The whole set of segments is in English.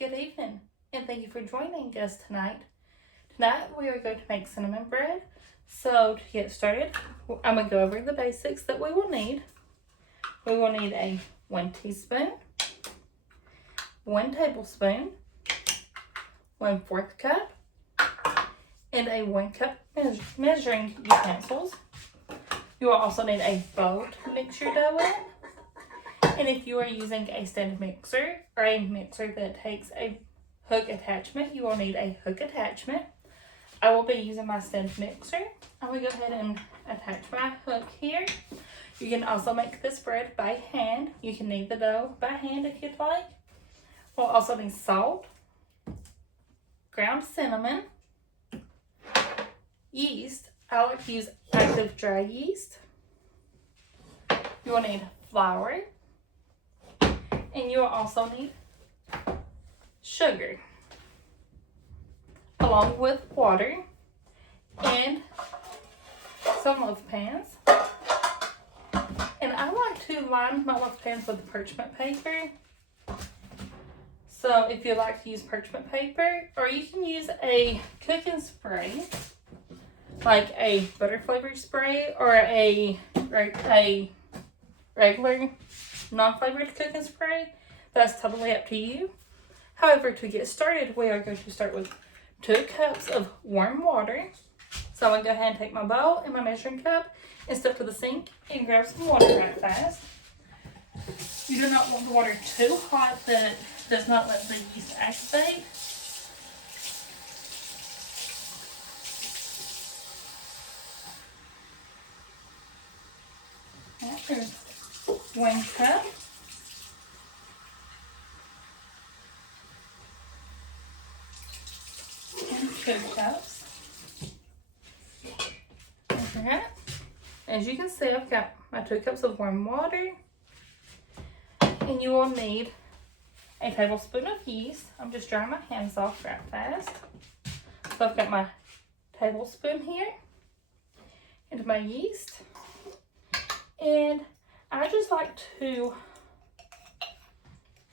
good evening, and thank you for joining us tonight. Tonight we are going to make cinnamon bread. So to get started, I'm going to go over the basics that we will need. We will need a 1 teaspoon, 1 tablespoon, 1/4 cup, and a 1 cup measuring utensils. You will also need a bowl to mix your dough in. And if you are using a stand mixer or a mixer that takes a hook attachment, you will need a hook attachment. I will be using my stand mixer. I'm going to go ahead and attach my hook here. You can also make this bread by hand. You can knead the dough by hand if you'd like. We'll also need salt, ground cinnamon, yeast. I like to use active dry yeast. You will need flour. And you will also need sugar, along with water and some loaf pans. And I like to line my loaf pans with parchment paper. So if you like to use parchment paper, or you can use a cooking spray, like a butter flavored spray or a regular non-flavored cooking spray, that's totally up to you. However, to get started, we are going to start with 2 cups of warm water. So I'm going to go ahead and take my bowl and my measuring cup and step to the sink and grab some water right fast. You do not want the water too hot that does not let the yeast activate. There's 1 cup. And 2 cups. Okay. As you can see, I've got my 2 cups of warm water. And you will need a tablespoon of yeast. I'm just drying my hands off right fast. So I've got my tablespoon here and my yeast. And I just like to,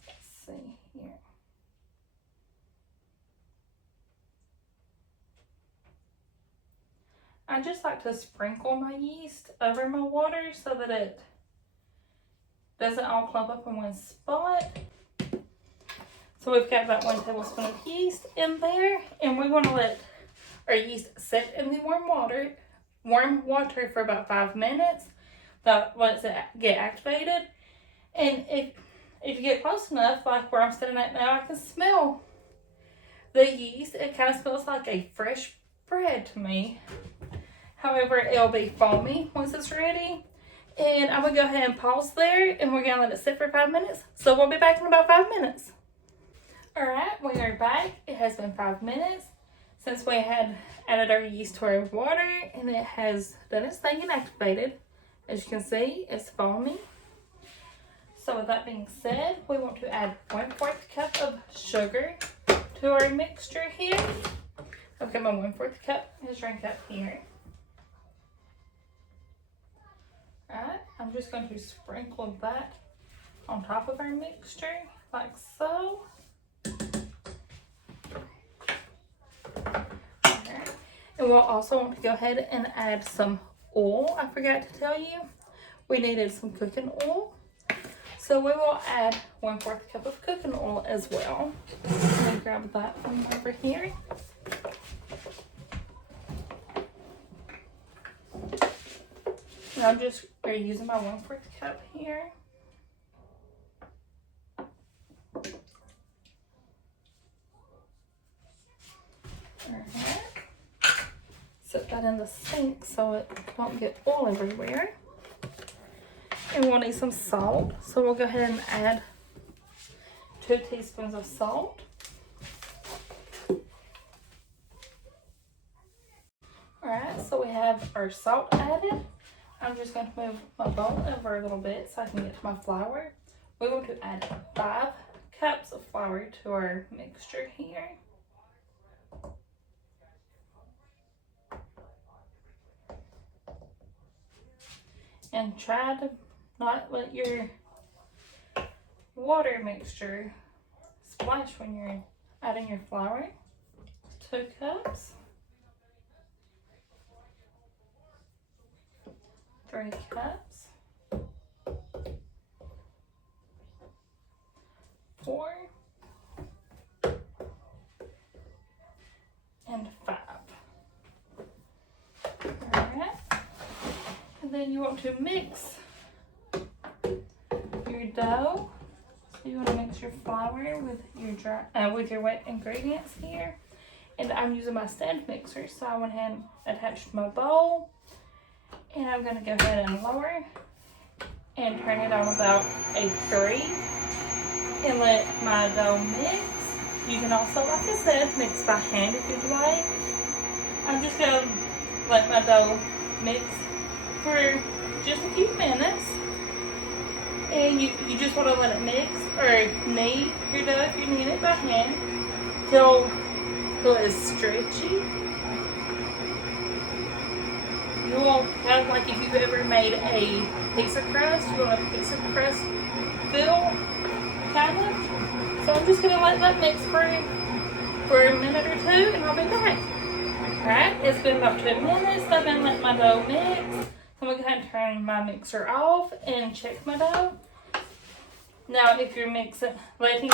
let's see here. I just like to sprinkle my yeast over my water so that it doesn't all clump up in one spot. So we've got about 1 tablespoon of yeast in there, and we want to let our yeast sit in the warm water for about 5 minutes. That lets it get activated. And if you get close enough, like where I'm standing at now, I can smell the yeast. It kind of smells like a fresh bread to me. However, it'll be foamy once it's ready. And I'm going to go ahead and pause there, and we're going to let it sit for 5 minutes. So we'll be back in about 5 minutes. Alright, we are back. It has been 5 minutes since we had added our yeast to our water, and it has done its thing and activated. As you can see, it's foamy. So with that being said, we want to add 1/4 cup of sugar to our mixture here. I've got my 1/4 cup measuring cup here. Alright, I'm just going to sprinkle that on top of our mixture, like so. Alright, and we'll also want to go ahead and add some oil. I forgot to tell you, we needed some cooking oil. So we will add 1/4 cup of cooking oil as well. Let me grab that from over here. And I'm just using my 1/4 cup here. Alright. Set that in the sink so it don't get oil everywhere. And we'll need some salt. So we'll go ahead and add 2 teaspoons of salt. Alright, so we have our salt added. I'm just going to move my bowl over a little bit so I can get to my flour. We want to add 5 cups of flour to our mixture here. And try to not let your water mixture splash when you're adding your flour. 2 cups. 3 cups. 4. And 5. Alright. And then you want to mix your dough. So you want to mix your flour with your with your wet ingredients here. And I'm using my stand mixer, so I went ahead and attached my bowl. And I'm going to go ahead and lower and turn it on about a 3 and let my dough mix. You can also, like I said, mix by hand if you'd like. I'm just going to let my dough mix for just a few minutes. And you just want to let it mix or knead your dough if you knead it by hand till it's stretchy. You will kind of like if you've ever made a pizza crust, you want a pizza crust fill, kind of. So I'm just going to let that mix for a minute or 2 and I'll be back. Alright, it's been about 2 minutes. I've been letting my dough mix. So I'm going to go ahead and turn my mixer off and check my dough. Now if you're letting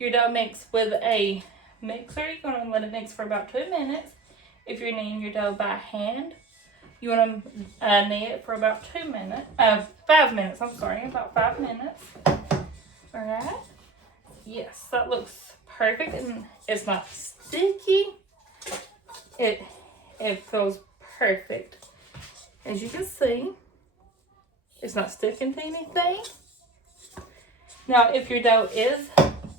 your dough mix with a mixer, you're going to let it mix for about 2 minutes. If you're kneading your dough by hand, you want to knead it for about 5 minutes, about 5 minutes. Alright. Yes, that looks perfect and it's not sticky. It feels perfect. As you can see, it's not sticking to anything. Now, if your dough is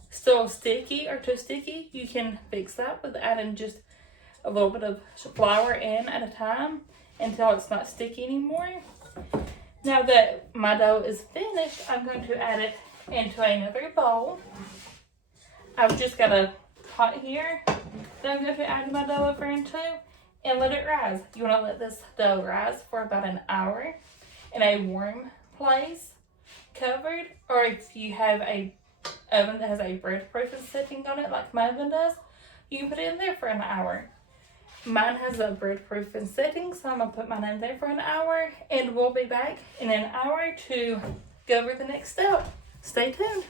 still sticky or too sticky, you can fix that with adding just a little bit of flour in at a time until it's not sticky anymore. Now that my dough is finished, I'm going to add it into another bowl. I've just got a pot here that I'm going to add my dough over into and let it rise. You want to let this dough rise for about an hour in a warm place, covered, or if you have a oven that has a bread proofing setting on it like my oven does, you can put it in there for an hour. Mine has a bread proofing setting, so I'm going to put mine in there for an hour and we'll be back in an hour to go over the next step. Stay tuned.